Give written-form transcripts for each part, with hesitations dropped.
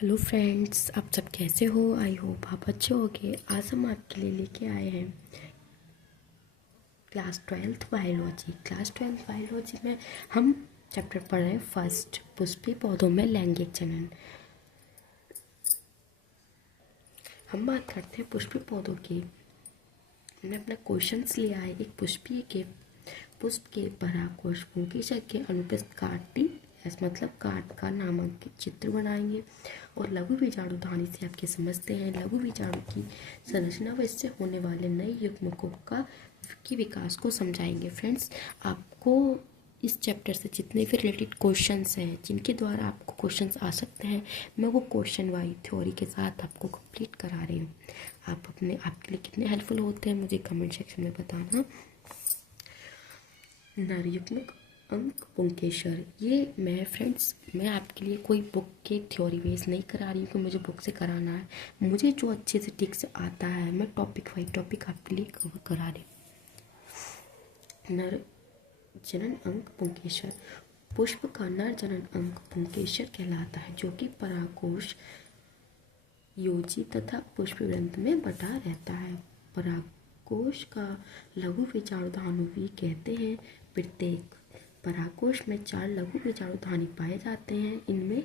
Hello friends, आप सब कैसे हो। आई होप आप अच्छे होंगे। आज हम आपके लिए लेके आए हैं क्लास ट्वेल्थ बायोलॉजी में हम चैप्टर पढ़ रहे हैं फर्स्ट, पुष्पीय पौधों में लैंगिक जनन। हम बात करते हैं पुष्पीय पौधों की। हमने अपना क्वेश्चंस लिया है। एक पुष्प के परागकोश पुंकेसर के अनुप्रस्थ काटती मतलब काट का नामांकित चित्र बनाएंगे और लघु बीजाणुधानी से आपके समझते हैं लघु बीजाणु की संरचना व इससे होने वाले नए युग्मकों की विकास को समझाएंगे। फ्रेंड्स, आपको इस चैप्टर से जितने भी रिलेटेड क्वेश्चंस हैं जिनके द्वारा आपको क्वेश्चंस आ सकते हैं, मैं वो क्वेश्चन वाली थ्योरी के साथ आपको कंप्लीट करा रही हूँ। आपके लिए कितने हेल्पफुल होते हैं मुझे कमेंट सेक्शन में बताना। नरयुग्मक अंक पुंकेसर, ये मैं आपके लिए कोई बुक के थ्योरी बेस नहीं करा रही हूँ कि मुझे बुक से कराना है। मुझे जो अच्छे से ठीक से आता है मैं टॉपिक वाइज टॉपिक आपके लिए कवर करा रही हूँ। नर जनन अंक पुंकेसर, पुष्प का नर जनन अंक पुंकेसर कहलाता है, जो कि परागकोश योजी तथा पुष्पवृंत में बटा रहता है। परागकोश का लघु बीजाणुधानी भी कहते हैं। प्रत्येक परागकोश में 4 लघु बीजाणुधानी पाए जाते हैं। इनमें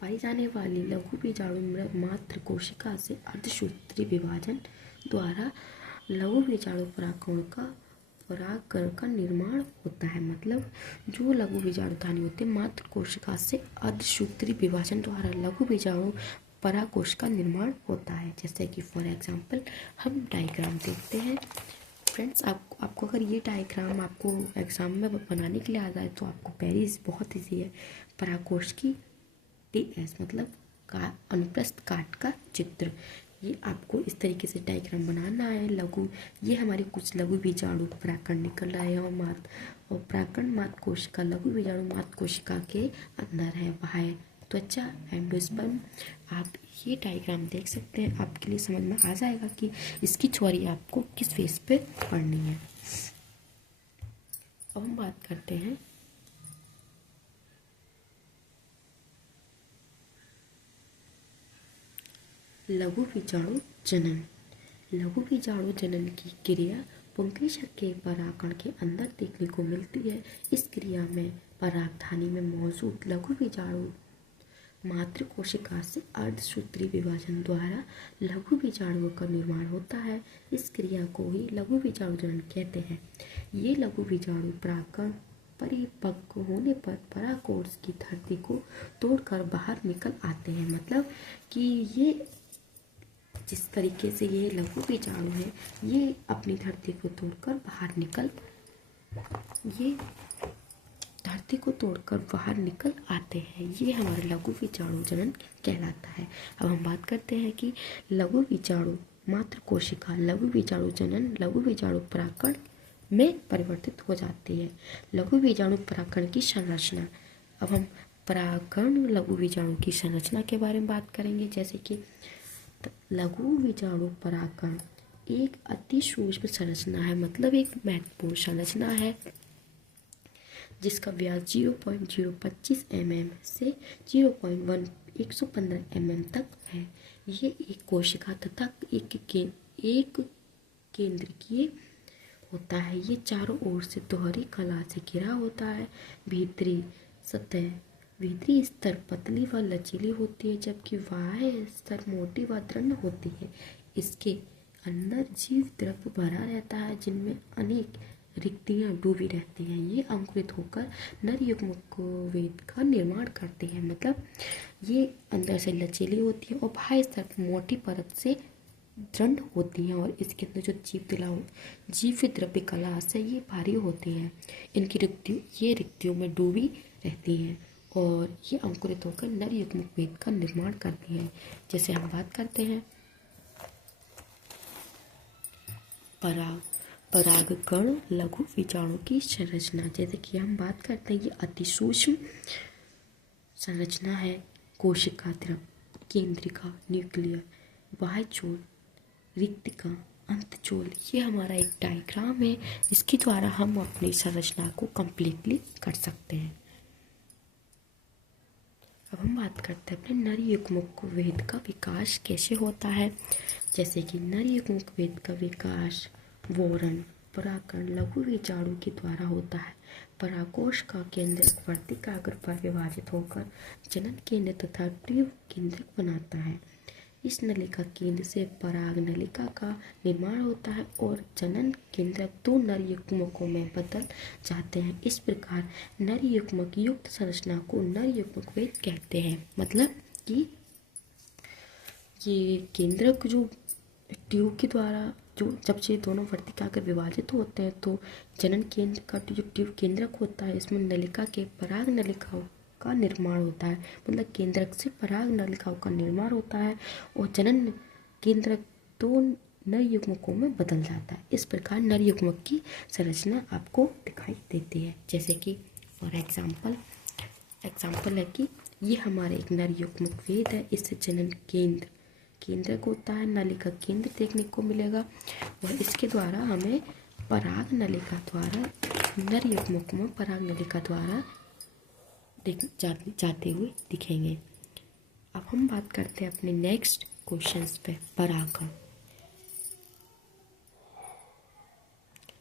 पाई जाने वाली लघु बीजाणु मात्र कोशिका से अर्धसूत्री विभाजन द्वारा लघु बीजाणु परागकण का निर्माण होता है। मतलब जो लघु बीजाणुधानी होते हैं मात्र कोशिका से अर्धसूत्री विभाजन द्वारा लघु बीजाणु परागकोश का निर्माण होता है। जैसे कि फॉर एग्जांपल हम डायग्राम देखते हैं। फ्रेंड्स, आपको अगर ये डायग्राम आपको एग्जाम में बनाने के लिए आ जाए तो आपको पहले बहुत ईजी है। परागकोश की टीएस मतलब का अनुप्रस्थ काट का चित्र, ये आपको इस तरीके से डायग्राम बनाना है। ये हमारे कुछ लघु बीजाणु परागकण निकल रहा है और परागकण मात्र कोशिका लघु बीजाणु मात्र कोशिका के अंदर है, वह त्वचा एंडोस्पर्म। आप ये डायग्राम देख सकते हैं, आपके लिए समझ में आ जाएगा कि इसकी थ्योरी आपको किस फेस पे पढ़नी है। अब हम बात करते हैं लघु बीजाणु जनन। लघु बीजाणु जनन की क्रिया पुंकेसर के परागकण के अंदर देखने को मिलती है। इस क्रिया में परागधानी में मौजूद लघु बीजाणु मात्र कोशिका से अर्धसूत्री विभाजन द्वारा लघु बीजाणुओं का निर्माण होता है। इस क्रिया को ही लघु बीजाणु जनन कहते हैं। ये लघु बीजाणु परागकण परिपक्व होने पर परागकोश की धरती को तोड़कर बाहर निकल आते हैं। मतलब कि ये जिस तरीके से ये लघु बीजाणु है ये अपनी धरती को तोड़कर बाहर निकल आते हैं। ये हमारा लघु बीजाणु जनन कहलाता है। अब हम बात करते हैं कि लघु बीजाणु मात्र कोशिका लघु बीजाणु जनन लघु बीजाणु परागकण में परिवर्तित हो जाती है। लघु बीजाणु परागकण की संरचना। अब हम परागकण लघु बीजाणु की संरचना के बारे में बात करेंगे। जैसे कि लघु बीजाणु परागकण एक अति सूक्ष्म संरचना है, मतलब एक महत्वपूर्ण संरचना है जिसका व्यास 0.025 mm से 115 mm तक है। ये एक कोशिका तथा एक केंद्रकीय होता है। ये चारों ओर से दोहरी कला से घिरा होता है। भीतरी स्तर पतली व लचीली होती है, जबकि बाह्य स्तर मोटी व दृढ़ होती है। इसके अंदर जीव द्रव्य भरा रहता है जिनमें अनेक रिक्तियां डूबी रहती हैं। ये अंकुरित होकर नर युग्मक का निर्माण करते हैं। मतलब ये अंदर से लचीली होती है और बाह्य स्तर मोटी परत से दृढ़ होती हैं और इसके अंदर जो जीव द्रव्य कला से ये भारी होती हैं। ये रिक्तियों में डूबी रहती हैं और ये अंकुरित होकर नर युग्मक का निर्माण करती हैं। जैसे हम बात करते हैं परागकण लघु बीजाणु की संरचना। जैसे कि हम बात करते हैं ये अति सूक्ष्म संरचना है। कोशिका द्रव, केंद्रिका, न्यूक्लियर, बाह्य चोल, रिक्तिका, अंतचोल। ये हमारा एक डायग्राम है, इसके द्वारा हम अपनी संरचना को कंप्लीटली कर सकते हैं। अब हम बात करते हैं अपने नर युग्मक वेद का विकास कैसे होता है। जैसे कि नर युग्मक वेद का विकास वोरण पराकण लघु बीजाणु के द्वारा होता है। पराकोश का केंद्रक वर्तिकाग्र पर विभाजित होकर जनन केंद्र तथा ट्यूब केंद्रक बनाता है। इस नलिका केंद्र से पराग नलिका का निर्माण होता है और जनन केंद्रक दो नर युग्मकों में बदल जाते हैं। इस प्रकार नर युग्मक युक्त संरचना को नर युग्मक वेद कहते हैं। मतलब कि ये केंद्रक जो ट्यूब के द्वारा जो जब ये दोनों वर्तिकाग्र विभाजित होते हैं तो जनन केंद्र का जो ट्यूब केंद्रक होता है इसमें नलिका के पराग नलिकाओं का निर्माण होता है। मतलब केंद्रक से पराग नलिकाओं का निर्माण होता है और जनन केंद्रक दो नर युग्मकों में बदल जाता है। इस प्रकार नर युग्मक की संरचना आपको दिखाई देती है। जैसे कि फॉर एग्जाम्पल है कि ये हमारे एक नर युग्मक वेद है। इससे जनन केंद्रक होता है, नलिका केंद्र देखने को मिलेगा और इसके द्वारा हमें पराग नलिका द्वारा नर युग्मक में पराग नलिका द्वारा जाते हुए दिखेंगे। अब हम बात करते हैं अपने नेक्स्ट क्वेश्चंस पे परागण।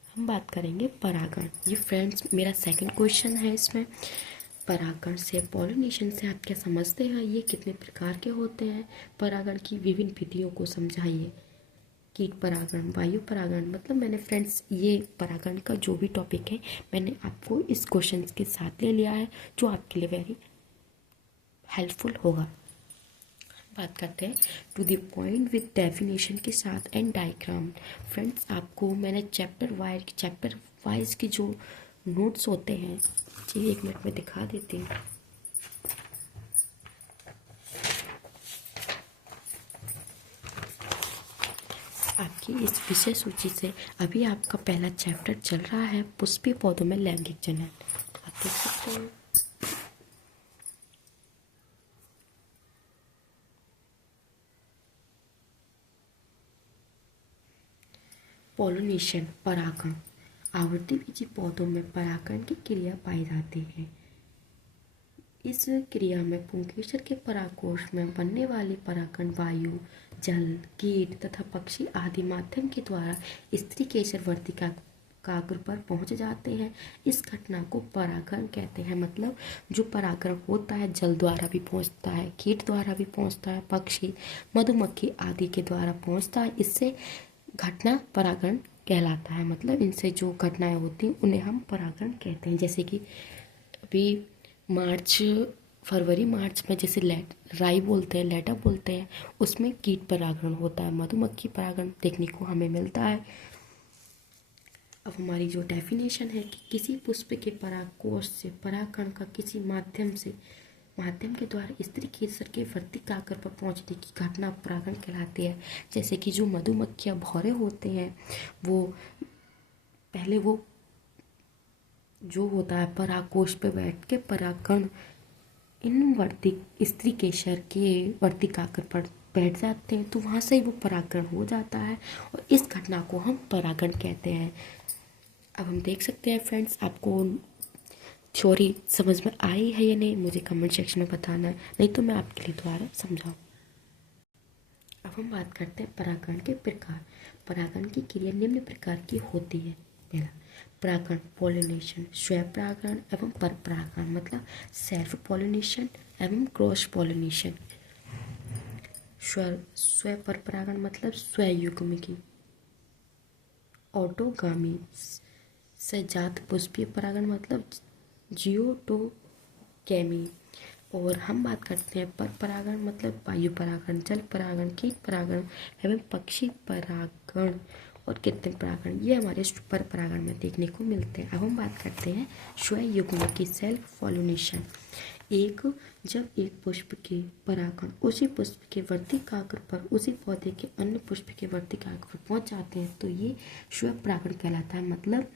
हम बात करेंगे परागण। ये फ्रेंड्स मेरा सेकंड क्वेश्चन है। इसमें परागण से पॉलिनेशन से आप क्या समझते हैं, ये कितने प्रकार के होते हैं, परागण की विभिन्न विधियों को समझाइए। कीट परागण, वायु परागण, मतलब मैंने फ्रेंड्स ये परागण का जो भी टॉपिक है मैंने आपको इस क्वेश्चन के साथ ले लिया है जो आपके लिए वेरी हेल्पफुल होगा। बात करते हैं to the point with definition के साथ एंड डायग्राम। फ्रेंड्स आपको मैंने चैप्टर वाइज के जो नोट्स होते हैं जी 1 मिनट में दिखा देती हूँ। आपकी इस विषय सूची से अभी आपका पहला चैप्टर चल रहा है पुष्पीय पौधों में लैंगिक जनन। आप देख सकते हैं पॉलिनेशन परागण। आवृत्तिबीजी पौधों में परागण की क्रिया पाई जाती है। इस क्रिया में पुंकेसर के परागकोश में बनने वाली परागण वायु, जल, कीट तथा पक्षी आदि माध्यम के द्वारा स्त्री केसर वर्तिकाग्र पर पहुंच जाते हैं। इस घटना को परागण कहते हैं। मतलब जो परागण होता है जल द्वारा भी पहुंचता है, कीट द्वारा भी पहुंचता है, पक्षी मधुमक्खी आदि के द्वारा पहुंचता है। इससे घटना परागण कहलाता है। मतलब इनसे जो घटनाएं होती हैं उन्हें हम परागण कहते हैं। जैसे कि अभी फरवरी मार्च में जैसे राई बोलते हैं, लेटा बोलते हैं, उसमें कीट परागण होता है, मधुमक्खी परागण देखने को हमें मिलता है। अब हमारी जो डेफिनेशन है कि किसी पुष्प के परागकोश से परागकण का किसी माध्यम के द्वारा स्त्री केसर के वर्तिकाग्र पर पहुंचने की घटना परागण कहलाती है। जैसे कि जो मधुमक्खियां भौरे होते हैं वो पहले वो जो होता है परागकोश पे बैठ के परागकण इन स्त्री केसर के वर्तिकाग्र पर बैठ जाते हैं तो वहाँ से ही वो परागण हो जाता है और इस घटना को हम परागण कहते हैं। अब हम देख सकते हैं फ्रेंड्स आपको थ्योरी समझ में आई है या नहीं, मुझे कमेंट सेक्शन में बताना है, नहीं तो मैं आपके लिए दोबारा समझाऊँ। अब हम बात करते हैं परागण के प्रकार। परागण की क्रिया निम्न प्रकार की होती है। पहला परागण पॉलिनेशन, स्वयं परागण एवं पर परागण, मतलब सेल्फ पॉलिनेशन एवं क्रॉस पॉलिनेशन। स्व पर परागण मतलब स्वयुग्मी। ऑटोगामी सजात पुष्पीय परागण मतलब जियोटोगैमी। और हम बात करते हैं पर परागण मतलब वायु परागण, जल परागण, कीट परागण एवं पक्षी परागण और कृत्रिम परागण, ये हमारे पर परागण में देखने को मिलते हैं। अब हम बात करते हैं स्वयुग्म की सेल्फ पॉलिनेशन। जब एक पुष्प के परागण उसी पुष्प के वर्तिकाग्र पर उसी पौधे के अन्य पुष्प के वर्तिकाग्र पर पहुंच जाते हैं तो ये स्व परागण कहलाता है। मतलब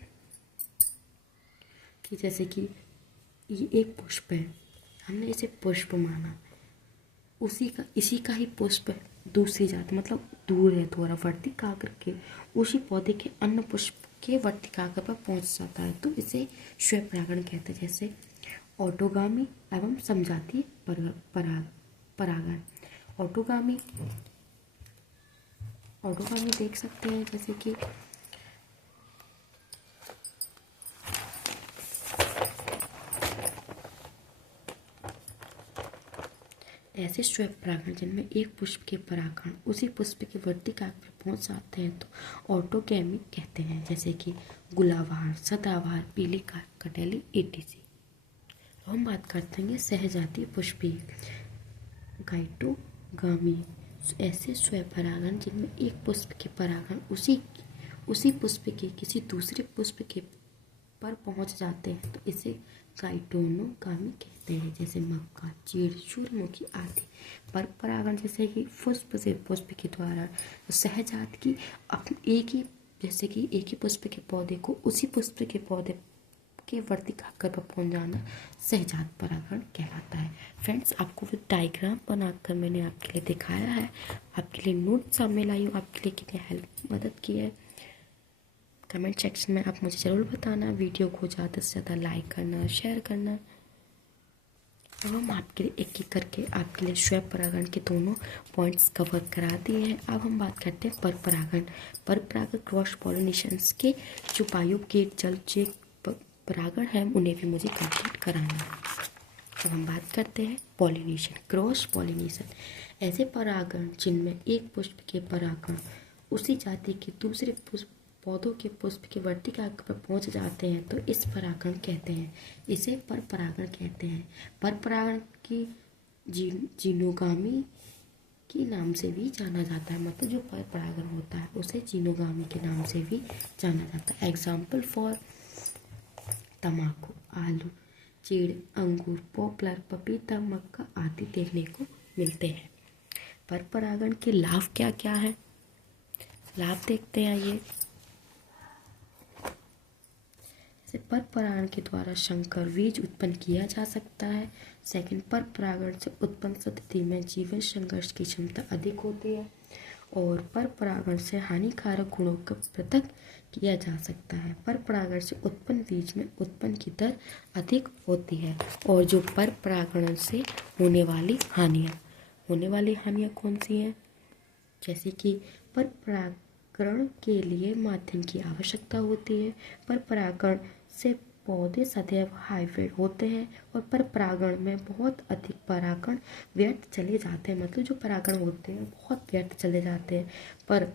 कि जैसे कि ये एक पुष्प है, हमने इसे पुष्प माना, इसी का ही पुष्प दूसरी जाति मतलब दूर है थोड़ा वर्तिकाग्र के उसी पौधे के अन्य पुष्प के वर्तिकाग्र पर पहुंच जाता है तो इसे स्वयं परागण कहते हैं। जैसे ऑटोगामी एवं समजातीय परागण। ऑटोगामी देख सकते हैं, जैसे कि ऐसे श्वेत परागण जिनमें एक पुष्प के परागण उसी पुष्प के वर्तिकाग्र पर पहुंच जाते हैं तो ऑटोगैमी कहते हैं, जैसे कि गुलाबहार, सदाबहार, पीलिका, कटेली, etc। हम बात करते हैं सहजातीय पुष्पीय गाइटोगामी। ऐसे स्वपरागण जिनमें एक पुष्प के परागण उसी पुष्प के किसी दूसरे पुष्प के पर पहुंच जाते हैं तो इसे गाइटोनोगामी कहते हैं, जैसे मक्का, चीड़, सूर्यमुखी आदि। पर परागण जैसे कि पुष्प से पुष्प के द्वारा सहजात की एक ही पुष्प के पौधे को उसी पुष्प के पौधे के वर्तिकाग्र पर पहुंच जाना सहजात परागण कहलाता है। फ्रेंड्स, आपको विद डायग्राम बनाकर मैंने आपके लिए दिखाया है, आपके लिए नोट शामिल लाई हूँ, आपके लिए कितनी मदद की है कमेंट सेक्शन में आप मुझे ज़रूर बताना। वीडियो को ज़्यादा से ज़्यादा लाइक करना, शेयर करना। अब हम आपके लिए एक एक करके आपके लिए श्वेत परागण के दोनों पॉइंट्स कवर करा दिए हैं। अब हम बात करते हैं पर परागण क्रॉस पॉलिनेशंस के जो बायोगेट जलचेक परागण हैं उन्हें भी मुझे कंप्लीट कराना है। अब हम बात करते हैं पॉलिनेशन, क्रॉस पॉलिनेशन। ऐसे परागण जिनमें एक पुष्प के परागण उसी जाति के दूसरे पौधों के पुष्प के वर्तिकाग्र पर पहुंच जाते हैं तो इस परागण कहते हैं, इसे पर परागण कहते हैं। पर परागण की जीनोगामी के नाम से भी जाना जाता है, मतलब जो पर परागण होता है उसे जीनोगामी के नाम से भी जाना जाता है। एग्जाम्पल फॉर तम्बाकू, आलू, चीड़, अंगूर, पॉपुलर, पपीता, मक्का आदि देखने को मिलते हैं। पर परागण के लाभ क्या क्या है, लाभ देखते हैं। ये पर परागण के द्वारा संकर बीज उत्पन्न किया जा सकता है। सेकंड, पर परागण से उत्पन्न संतति में जीवन संघर्ष की क्षमता अधिक होती है और पर परागण से हानिकारक गुणों को पृथक किया जा सकता है। पर परागण से उत्पन्न बीज में उत्पन्न की दर अधिक होती है। और जो पर परागण से होने वाली हानियाँ कौन सी हैं, जैसे कि पर परागण के लिए माध्यम की आवश्यकता होती है। पर परागण से पौधे सदैव हाइब्रिड होते हैं और पर परागण में बहुत अधिक परागण व्यर्थ चले जाते हैं, मतलब जो परागण होते हैं बहुत व्यर्थ चले जाते हैं। पर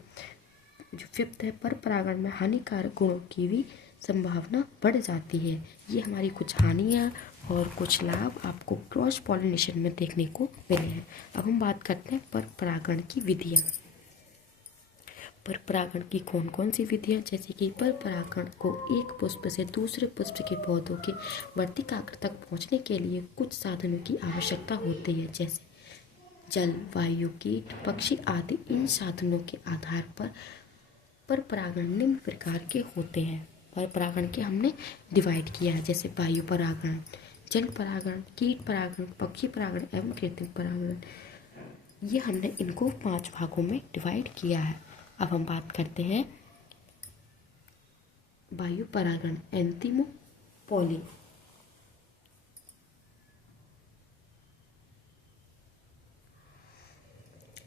जो फिफ्थ है, पर परागण में हानिकारक गुणों की भी संभावना बढ़ जाती है। ये हमारी कुछ हानियाँ और कुछ लाभ आपको क्रॉस पॉलिनेशन में देखने को मिले हैं। अब हम बात करते हैं पर परागण की विधियाँ। पर परागण की कौन कौन सी विधियाँ, जैसे कि पर परागण को एक पुष्प से दूसरे पुष्प के पौधों के वर्तिकाग्र तक पहुँचने के लिए कुछ साधनों की आवश्यकता होती है, जैसे जल, वायु, कीट, पक्षी आदि। इन साधनों के आधार पर परागण निम्न प्रकार के होते हैं। पर परागण के हमने डिवाइड किया है, जैसे वायु परागण, जल परागण, कीट परागण, पक्षी परागण एवं कृत्रिम परागण। ये हमने इनको 5 भागों में डिवाइड किया है। अब हम बात करते हैं वायु परागण, एंथिमो पॉली।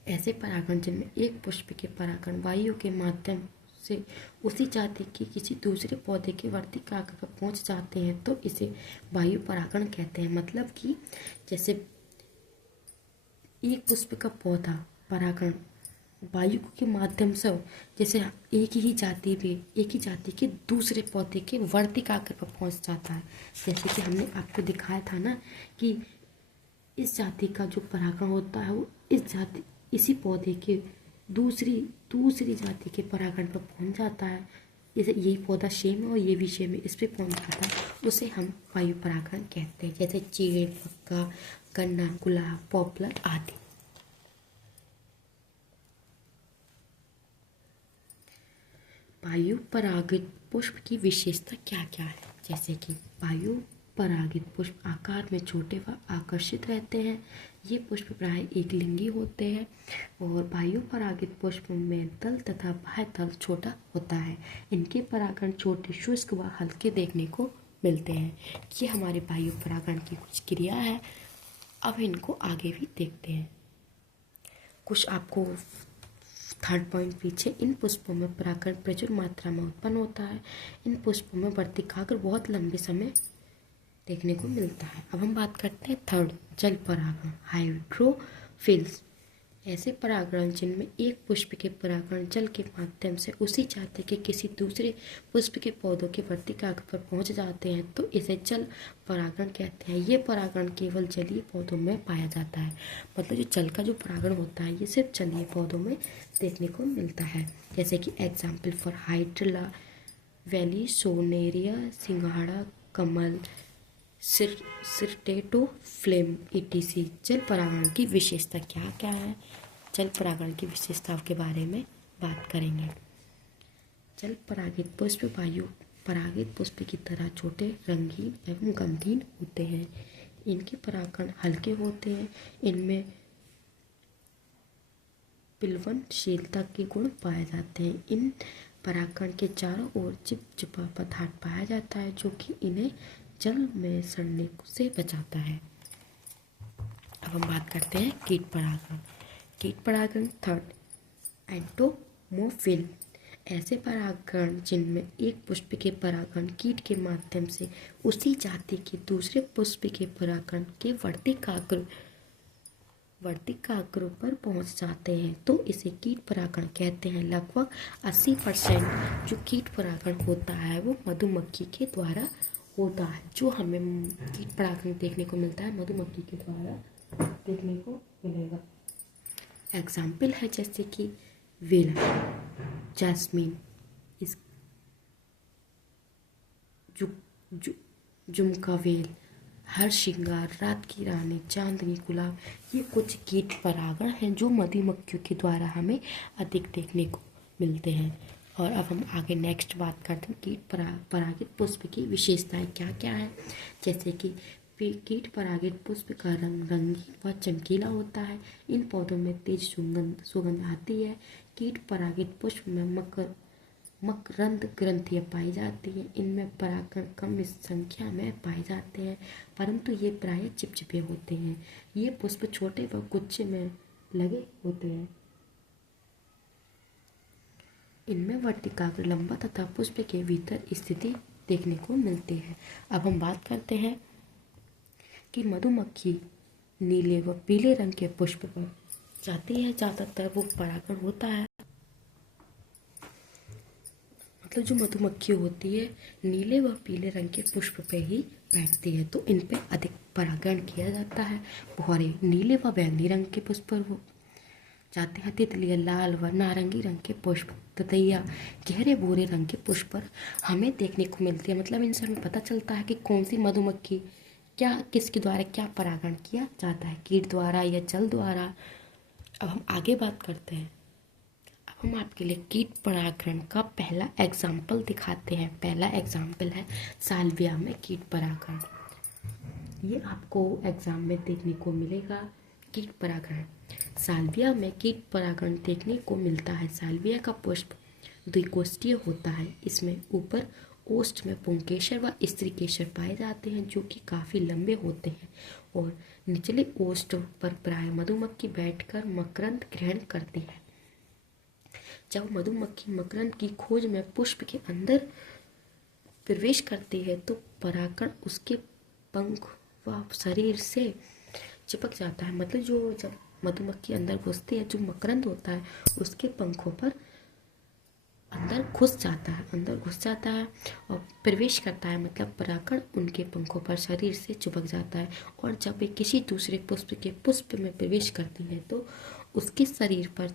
ऐसे परागण जिनमें एक पुष्प के परागण वायु के माध्यम से उसी जाति के किसी दूसरे पौधे के वर्तिकाग्र पर पहुंच जाते हैं तो इसे वायु परागण कहते हैं। मतलब कि जैसे एक पुष्प का पौधा परागण वायु के माध्यम से, जैसे एक ही जाति के दूसरे पौधे के वर्तिकाग्र पर पहुंच जाता है। जैसे कि हमने आपको दिखाया था ना कि इस जाति का जो परागण होता है वो इसी पौधे के दूसरी जाति के परागण पर पहुंच जाता है। जैसे यही पौधा सेम है और ये भी सेम है, इस पर पहुंच जाता है, उसे हम वायु परागण कहते हैं। जैसे चीड़, मक्का, गन्ना, गुलाब, पॉपुलर आदि। वायु परागित पुष्प की विशेषता क्या क्या है, जैसे कि वायु परागित पुष्प आकार में छोटे व आकर्षित रहते हैं। ये पुष्प प्राय एक लिंगी होते हैं और वायु परागित पुष्प में तल तथा बाह्य तल छोटा होता है। इनके परागण छोटे, शुष्क व हल्के देखने को मिलते हैं। ये हमारे वायु परागण की कुछ क्रिया है। अब इनको आगे भी देखते हैं। कुछ आपको थर्ड पॉइंट पीछे, इन पुष्पों में परागण प्रचुर मात्रा में उत्पन्न होता है। इन पुष्पों में वर्तिकाग्र बहुत लंबे समय देखने को मिलता है। अब हम बात करते हैं थर्ड, जल परागण, हाइड्रोफिल्स। ऐसे परागण जिनमें एक पुष्प के परागण जल के माध्यम से उसी जाति के किसी दूसरे पुष्प के पौधों के वर्तिकाग्र पर पहुंच जाते हैं तो इसे जल परागण कहते हैं। ये परागण केवल जलीय पौधों में पाया जाता है। मतलब जो जल का जो परागण होता है ये सिर्फ जलीय पौधों में देखने को मिलता है। जैसे कि एग्जाम्पल फॉर हाइड्रला वैली, सोनेरिया, सिंघाड़ा, कमल, सिरटेटो फ्लेम etc। जल परागण की विशेषता क्या क्या है, जल परागण की विशेषताओं के बारे में बात करेंगे। जल परागित पुष्प वायु परागित पुष्प की तरह छोटे, रंगीन एवं गंधहीन होते हैं। इनके परागण हल्के होते हैं। इनमें पिलवनशीलता के गुण पाए जाते हैं। इन परागण के चारों ओर चिपचिपा पदार्थ पाया जाता है जो कि इन्हें जल में सड़ने से बचाता है। अब हम बात करते हैं कीट परागण। कीट परागण थर्ड, एंटोमोफिल। ऐसे परागण जिनमें एक पुष्प के परागण कीट के माध्यम से उसी जाति के दूसरे पुष्प के परागण के वर्तिकाग्र पर पहुंच जाते हैं तो इसे कीट परागण कहते हैं। लगभग 80% जो कीट परागण होता है वो मधुमक्खी के द्वारा होता है। जो हमें कीट परागण देखने को मिलता है मधुमक्खी के द्वारा देखने को मिलेगा। एग्जाम्पल है जैसे कि वेला, जैस्मीन, इस झुमका वेल, हर श्रृंगार, रात की रानी, चांदनी गुलाब, ये कुछ कीट परागण हैं जो मधुमक्खियों के द्वारा हमें अधिक देखने को मिलते हैं। और अब हम आगे नेक्स्ट बात करते हैं कीट परागित पुष्प की विशेषताएं क्या क्या है। जैसे कि कीट परागित पुष्प का रंग रंगीन व चमकीला होता है। इन पौधों में तेज सुगंध आती है। कीट परागित पुष्प में मकरंद ग्रंथियाँ पाई जाती हैं। इनमें परागण कम संख्या में पाए जाते हैं परंतु ये प्रायः चिपचिपे होते हैं। ये पुष्प छोटे व गुच्छे में लगे होते हैं। इनमें वर्तिकाग्र लंबा तथा पुष्प के भीतर स्थिति देखने को मिलती है। अब हम बात करते हैं कि मधुमक्खी नीले व पीले रंग के पुष्प पर जाती है। ज़्यादातर वो परागण होता है, मतलब जो मधुमक्खी होती है नीले व पीले रंग के पुष्प पे ही बैठती है तो इन पे अधिक परागण किया जाता है। भौरे नीले व बैंगनी रंग के पुष्प पर वो जाते हैं। तितलियाँ लाल व नारंगी रंग के पुष्प, ततैया गहरे भूरे रंग के पुष्प पर हमें देखने को मिलती है। मतलब इनसे हमें पता चलता है कि कौन सी मधुमक्खी क्या किसके द्वारा क्या परागण किया जाता है, कीट द्वारा या जल द्वारा। अब हम आगे बात करते हैं। अब हम आपके लिए कीट परागण का पहला एग्जाम्पल दिखाते हैं। पहला एग्जाम्पल है साल्विया में कीट परागण। ये आपको एग्जाम में देखने को मिलेगा। कीट परागण साल्विया में कीट परागण देखने को मिलता है। साल्विया का पुष्प द्विकोष्ठीय होता है। इसमें ऊपर ओष्ठ में पुंकेसर व स्त्रीकेसर पाए जाते हैं जो कि काफ़ी लंबे होते हैं और निचले ओष्ठ पर प्राय मधुमक्खी बैठकर मकरंद ग्रहण करती है। जब मधुमक्खी मकरंद की खोज में पुष्प के अंदर प्रवेश करती है तो परागण उसके पंख व शरीर से चिपक जाता है। मतलब जो जब मधुमक्खी अंदर घुसती है जो मकरंद होता है उसके पंखों पर अंदर घुस जाता है और प्रवेश करता है। मतलब परागण उनके पंखों पर शरीर से चिपक जाता है और जब वे किसी दूसरे पुष्प के पुष्प में प्रवेश करती है तो उसके शरीर पर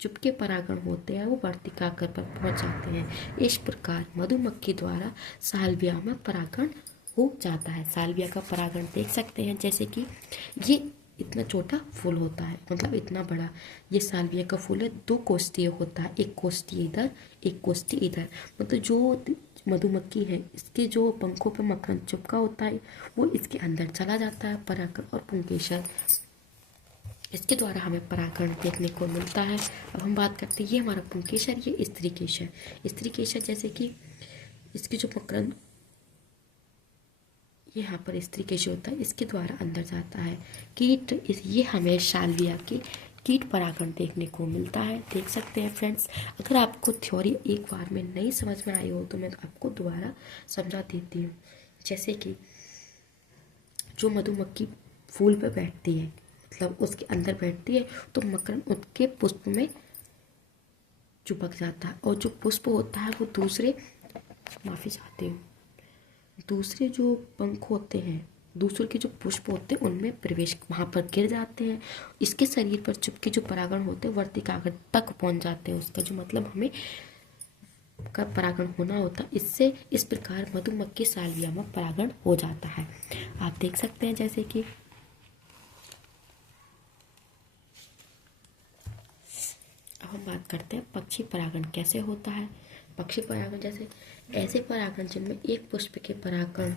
चुपके परागण होते हैं वो वर्तिकाग्र पर पहुंच जाते हैं। इस प्रकार मधुमक्खी द्वारा साल्विया में परागण हो जाता है। साल्विया का परागण देख सकते हैं जैसे कि ये इतना छोटा फूल होता है, मतलब इतना बड़ा ये साल्विया का फूल है। 2 कोष्ठीय होता है, एक कोष्ठी इधर एक कोष्ठी इधर। मतलब जो मधुमक्खी है इसके जो पंखों पर मकरंद चिपका होता है वो इसके अंदर चला जाता है। परागण और पुंकेसर इसके द्वारा हमें परागण देखने को मिलता है। अब हम बात करते हैं ये हमारा पुंकेसर, ये स्त्रीकेसर। स्त्रीकेसर जैसे कि इसकी जो मकरंद ये यहाँ पर स्त्री केश होता है, इसके द्वारा अंदर जाता है कीट। ये हमें साल्विया के कीट परागण देखने को मिलता है। देख सकते हैं फ्रेंड्स, अगर आपको थ्योरी एक बार में नहीं समझ में आई हो तो मैं आपको दोबारा समझा देती हूँ। जैसे कि जो मधुमक्खी फूल पे बैठती है, मतलब उसके अंदर बैठती है, तो मकरंद उसके पुष्प में चिपक जाता है, और जो पुष्प होता है वो दूसरे जो पंख होते हैं, दूसरे के जो पुष्प होते हैं उनमें प्रवेश वहाँ पर गिर जाते हैं। इसके शरीर पर चुपके जो परागण होते हैं वर्ती कागज तक पहुँच जाते हैं। उसका जो मतलब हमें का परागण होना होता है। इससे इस प्रकार मधुमक्खी साल्विया में परागण हो जाता है। आप देख सकते हैं जैसे कि अब हम बात करते हैं पक्षी परागण कैसे होता है। पक्षी परागण जैसे ऐसे परागण जिनमें एक पुष्प के परागण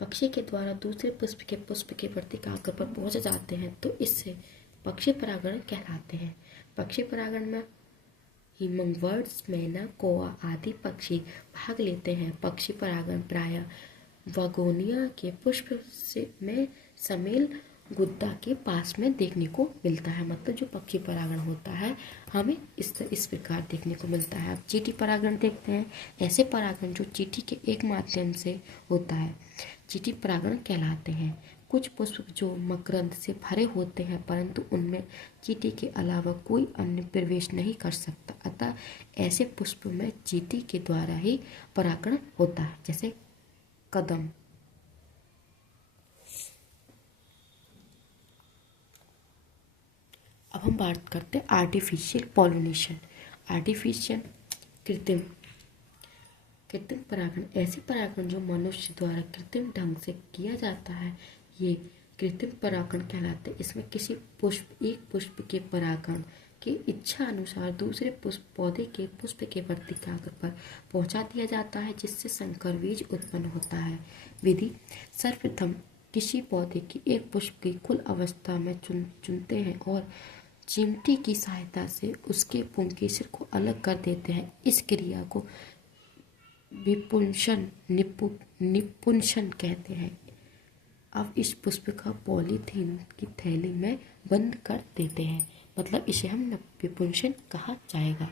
पक्षी के द्वारा दूसरे पुष्प के प्रति कागज पर पहुंच जाते हैं, तो इससे पक्षी परागण कहलाते हैं। पक्षी परागण में हिमिंगबर्ड्स, मैना, कौवा आदि पक्षी भाग लेते हैं। पक्षी परागण प्रायः वागोनिया के पुष्प में समेल गुद्दा के पास में देखने को मिलता है। मतलब जो पक्षी परागण होता है हमें इस प्रकार देखने को मिलता है। अब चींटी परागण देखते हैं। ऐसे परागण जो चींटी के एक माध्यम से होता है चींटी परागण कहलाते हैं। कुछ पुष्प जो मकरंद से भरे होते हैं परंतु उनमें चींटी के अलावा कोई अन्य प्रवेश नहीं कर सकता, अतः ऐसे पुष्प में चींटी के द्वारा ही परागण होता है। जैसे कदम। अब हम बात करते हैं आर्टिफिशियल पॉलिनेशन। आर्टिफिशियल कृत्रिम परागण ऐसे परागण जो मनुष्य द्वारा कृत्रिम ढंग से किया जाता है, ये कृत्रिम परागण कहलाते हैं। इसमें किसी एक पुष्प के परागण की इच्छा अनुसार दूसरे पौधे के पुष्प के वर्ती कागज पर पहुंचा दिया जाता है, जिससे संकर बीज उत्पन्न होता है। विधि सर्वप्रथम किसी पौधे की एक पुष्प की कुल अवस्था में चुनते हैं और चिमटी की सहायता से उसके पुंकेसर को अलग कर देते हैं। इस क्रिया को निपुंसन कहते हैं। अब इस पुष्प का पॉलीथीन की थैली में बंद कर देते हैं, मतलब इसे हम निपुंसन कहा जाएगा।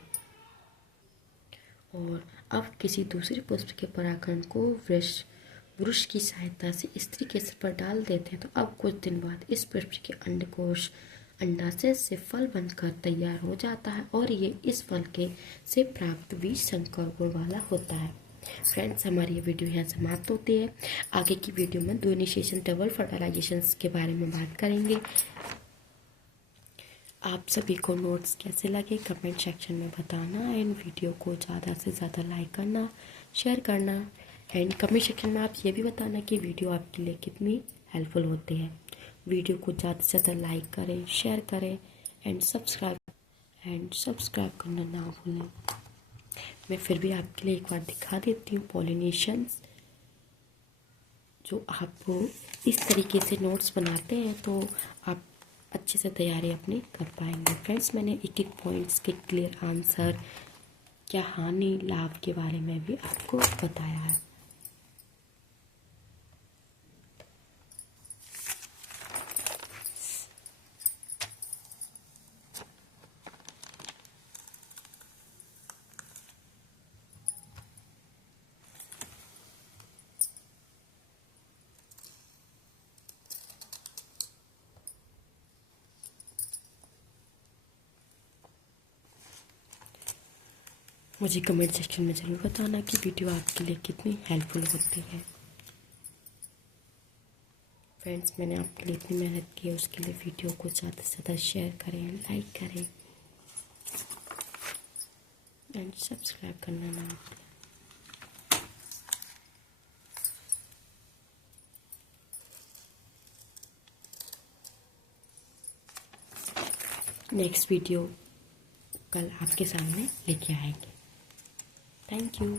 और अब किसी दूसरे पुष्प के परागण को वृक्ष की सहायता से स्त्री केसर पर डाल देते हैं, तो अब कुछ दिन बाद इस पुष्प के अंडकोश अंडाशय से फल बनकर तैयार हो जाता है और ये इस फल के से प्राप्त बीज संकर गुण वाला होता है। फ्रेंड्स, हमारी ये वीडियो यहाँ समाप्त होती है। आगे की वीडियो में डोनेशन डबल फर्टिलाइजेशन के बारे में बात करेंगे। आप सभी को नोट्स कैसे लगे कमेंट सेक्शन में बताना, एंड वीडियो को ज़्यादा से ज़्यादा लाइक करना, शेयर करना, एंड कमेंट सेक्शन में आप ये भी बताना कि वीडियो आपके लिए कितनी हेल्पफुल होती है। वीडियो को ज़्यादा से ज़्यादा लाइक करें, शेयर करें, एंड सब्सक्राइब करना ना भूलें। मैं फिर भी आपके लिए एक बार दिखा देती हूँ पॉलिनेशंस। जो आप इस तरीके से नोट्स बनाते हैं तो आप अच्छे से तैयारी अपनी कर पाएंगे। फ्रेंड्स, मैंने एक एक पॉइंट्स के क्लियर आंसर, क्या हानि लाभ के बारे में भी आपको बताया है। मुझे कमेंट सेक्शन में ज़रूर बताना कि वीडियो आपके लिए कितनी हेल्पफुल होती है। फ्रेंड्स, मैंने आपके लिए इतनी मेहनत की है, उसके लिए वीडियो को ज़्यादा से ज़्यादा शेयर करें, लाइक करें, एंड सब्सक्राइब करना ना भूलें। नेक्स्ट वीडियो कल आपके सामने लेके आएंगे। Thank you.